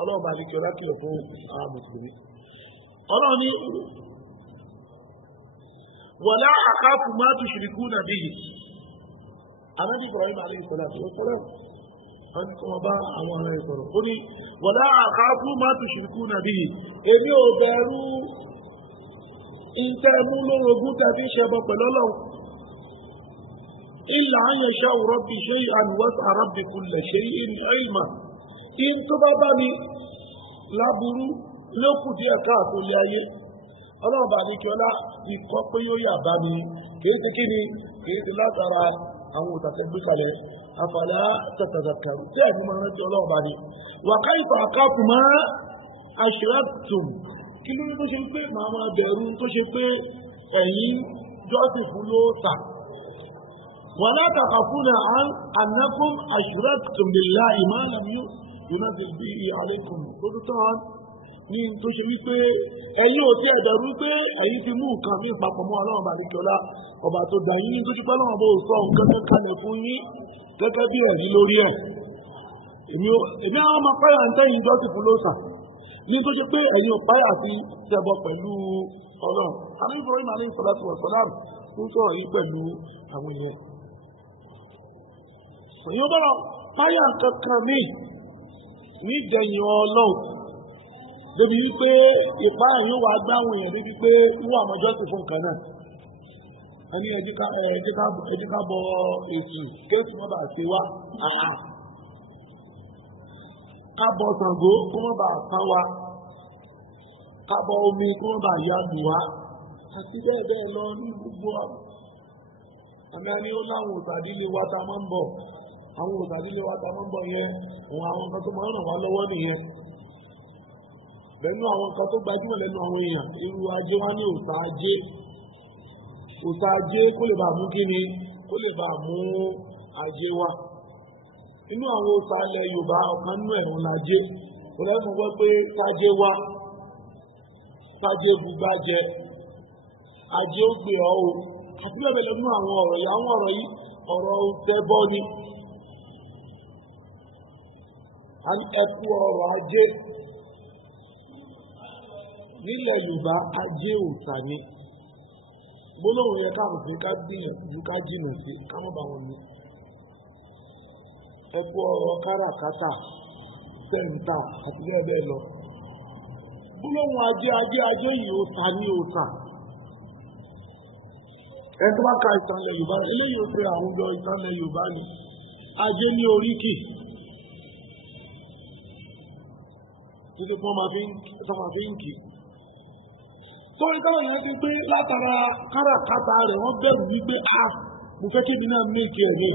ọlọ́run bàbá àdékè ọlá kìlọ̀ fún àwọn mùsùlùmí. ọlọ́run ní wala akhafu ma tushrikuna bihi anabi ibrahim alayhi salatu wa salam an kuma ba àwọn ará sọ̀rọ̀ ó ní wala akhafu ma tushrikuna bihi èmi ò bẹ̀rù inte mu lorogun tàbí ṣẹbọ pẹ̀lú Ọlọ́hun illa an yasha rabbi shay'an wasi'a rabbi kulli shay'in ilma in tó bá bá mi láburú lókù díẹ̀ káàtó lé ayé ọlọ́run bá ní kí ọlá ti kọ́ pé yóò yà bá mi kìí ti kí ni kìí ti látara àwọn òtàtẹ́ gbé kalẹ̀ àfàlà tàtàkàrù tí ẹ̀mí máa rántí ọlọ́run bá ní. wàká ìfà àkáàkù máa ashraktum kí ló ní tó ṣe pé màá máa bẹ̀rù tó ṣe pé ẹ̀yin jọ́sìn fún ló tà. wala takhafuna annakum ashraktum billahi ma lam yunzil bihi alaykum sultan ní tó ṣe wípé ẹ̀yin ò tí ẹ̀dọ̀ wípé ẹ̀yin ti mú nǹkan mí papọ̀ mọ́ ọlọ́run bàríkọ́lá ọba tó gbà yín tó ṣe pé ọlọ́run bó sọ nǹkan tó kalẹ̀ fún yín gẹ́gẹ́ bí ẹ̀rí lórí ẹ̀. èmi àwọn ọmọ páyà ń tẹ́yìn jọ́sìn fún lóṣà ní tó ṣe pé ẹ̀yin ò páyà sí ṣẹbọ pẹ̀lú ọlọ́run. àmì Ibrahim alayhi salatu wa salam ń sọ̀rọ̀ yìí pẹ̀lú àwọn èèyàn. èèyàn bá páyà kankan mí ní ìdẹ̀yìn ọlọ́run débi wípé ìpáyà yóò wá gbáwọn èèyàn débi pé wíwà àmọ́jọ́ sì fún nǹkan náà. a ní ẹjí ká bọ èsì kéèsì mọ́bà sí wá ká bọ Ṣàngó kó mọ́bà pán wa ká bọ omi kó mọ́bà yá lù wá àti bẹ́ẹ̀ bẹ́ẹ̀ lọ ní gbogbo àmì àní ó láwọn òtàdílé wa ta máa ń bọ̀ àwọn òtàdílé wa ta máa ń bọ̀ yẹn òun àwọn nǹkan tó máa ń ràn wá lọ́wọ́ nìyẹn. lẹ́nu àwọn nǹkan tó gbajúmọ̀ lẹ́nu àwọn èèyàn irú ajé wá ní òòṣà ajé kó lè bá mú kíni kó lè bá mú ajé wá. inú àwọn òòṣà ilẹ̀ Yorùbá ọ̀kan nínú ẹ̀rùn lajé kò lẹ́nu wọ́n pé sájé wá sájé bùgbà jẹ ajé ó gbé ọ́ o àti bẹ́ẹ̀ bẹ́ẹ̀ lẹ́nu àwọn ọ̀rọ̀ yìí àwọn ọ̀rọ̀ yìí ọ̀rọ̀ tẹ́bọ́ ni ẹkú ọ̀rọ̀ ajé nílẹ̀ Yorùbá ajé òòtà ni gbólóhùn yẹ káwọn fi ká gbìyànjú ká jìnà sí ká mọ̀ bá wọn ní. ẹkú ọ̀rọ̀ káràkátà sẹ́ńtà àti bẹ́ẹ̀ bẹ́ẹ̀ lọ. gbólóhùn ajé yìí òòtà ní òòtà. ẹ tó bá ka ìtàn ilẹ̀ Yorùbá eléyìí ó pe àwùjọ ìtàn ilẹ̀ Yorùbá ni ajé ní oríkì. títí tí wọ́n máa fi ń kì í. sọ́rí táwọn èèyàn ti pé látara káràkátà rẹ̀ wọ́n bẹ̀rù wípé mo fẹ́ kébi náà méèkì ẹ̀mí.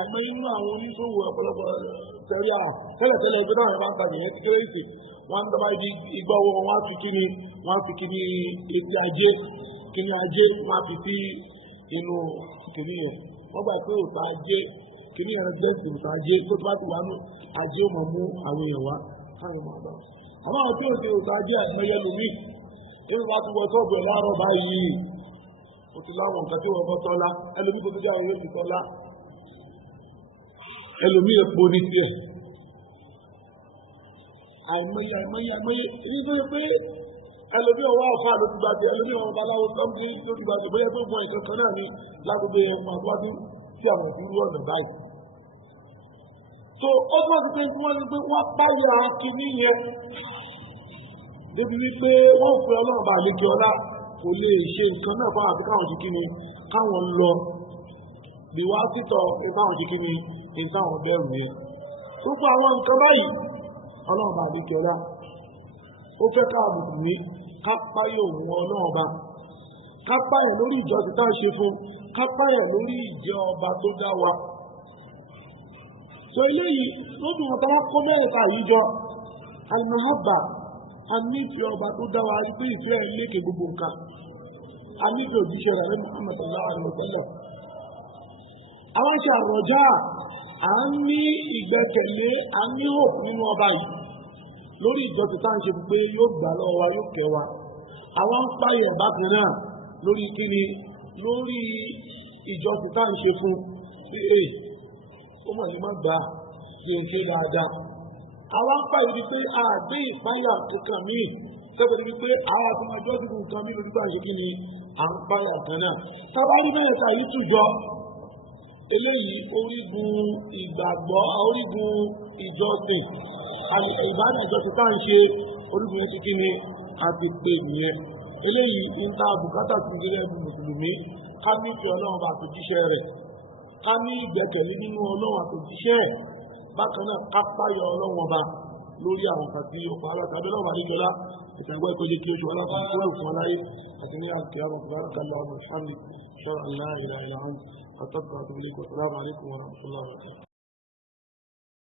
àmọ́ inú àwọn oníṣòwò ọ̀pọ̀lọpọ̀ tẹ́lẹ̀tẹ́lẹ̀ ẹgbẹ́ táwọn ẹ̀bá ń tajà yẹn kékeré ìsè wọ́n ń dábàá igbá owó wọn á fi kíní etí ajé kíní ajé wọ́n á fi sí inú kíní yẹn. wọ́n gbà pé òòtà ajé kíní yẹn jẹ́ òòtà ajé kó tó bá ti wà nù ajé ó mọ̀ mú àwọn èèyàn wá káwọn máa bá. àwọn àwọn tí ò ti òòtà ajé àtúnyẹ lómi nínú bá ti wọ sọ́ọ̀bù ẹ̀ láàárọ̀ báyìí ó ti láwọn nǹkan tí wọ́n kọ́ tọ́lá ẹlòmí tó ti jẹ́ àwọn yóò tọ́lá ẹlòmí epo ní tiẹ̀ àìmọye nítorí pé ẹlòmí ọwọ́ ọ̀fà ló ti gbàgbé ẹlòmí ọwọ́ baláwo sọ́ọ̀bù ló ti gbàgbé bóyá tó mọ nǹkan kan náà ní lágbègbè ẹ̀fọn àtúwájú tí àwọn ìlú ọ̀nà báyìí. so ó tún wá sí pé wọ́n ní pé wọ́n páyà kìíní yẹn débi wípé wọ́n fẹ́ ọlọ́run bá àlejò ọlá kò lè ṣe nǹkan náà fún àti káwọn jíkí ni káwọn lọ bí wá títọ̀ ìkáwọn jíkí ni ìkáwọn bẹ̀rù yẹn. gbogbo àwọn nǹkan báyìí ọlọ́run bá àlejò ọlá ó fẹ́ káwọn mùsùlùmí ká páyà òun ọlọ́run bá ká páyà lórí ìjọsìn tá à ń ṣe fún ká páyà lórí ìjẹ ọba tó dá wa. sọ eléyìí lóbi wọn táwọn kó mẹ́rẹ̀ẹ́ta yìí jọ al-mahabba a nífẹ̀ẹ́ ọba tó dá wa rí pé ìfẹ́ ẹ̀ lékè gbogbo nǹkan a nífẹ̀ẹ́ òjíṣẹ́ rẹ̀ Muhammad sallallahu alaihi wasallam. àwọn ṣe àrọ̀já à ń ní ìgbẹ́kẹ̀lé à ń ní hope nínú ọba yìí lórí ìjọsìn tá à ń ṣe pé yóò gbà lọ́wọ́ wa yóò kẹ́ wa. àwọn ń pààyàn bákan náà lórí kíni lórí ìjọsìn tá à ń ṣe fún sí ó mọ̀ ní má gbà ṣe ń ṣe dáadáa. àwọn ń pààyàn wípé àgbé ìpáyà kankan míì sẹ́kọ̀ọ́ wípé àwọn àti máa jọ́ dúdú nǹkan míì lórí tá à ń ṣe kíni à ń pààyà kan náà. tábàárí mẹ́ta yìí tùjọ eléyìí orígun ìgbàgbọ́ orígun ìjọsìn ìbádà ìjọsìn tá à ń ṣe orígun yẹn ti kíni àti pé nìyẹn. eléyìí ń ta bùkátà sí gẹ́gẹ́ bí mùsùlùmí ká nífẹ̀ẹ́ ọlọ́run bá àtòjíṣẹ́ rẹ̀ ká ní ìgbẹ́kẹ̀lé nínú ọlọ́run àtòjíṣẹ́ ẹ̀ bákan náà ká páyọ ọlọ́run ọba lórí àwọn kàtí ọkọ̀ aláàtàbí náà wà níjọlá ìtàgbọ́ ìtọ́jú kí oṣù aláàtàbí kúrò fún aláyé àti ní àkíyàmọ̀ barakallahu wa bihamdihi ashhadu an la ilaha illa anta astaghfiruka wa atubu ilayk wa assalamu alaikum wa rahmatullahi wa barakatuh.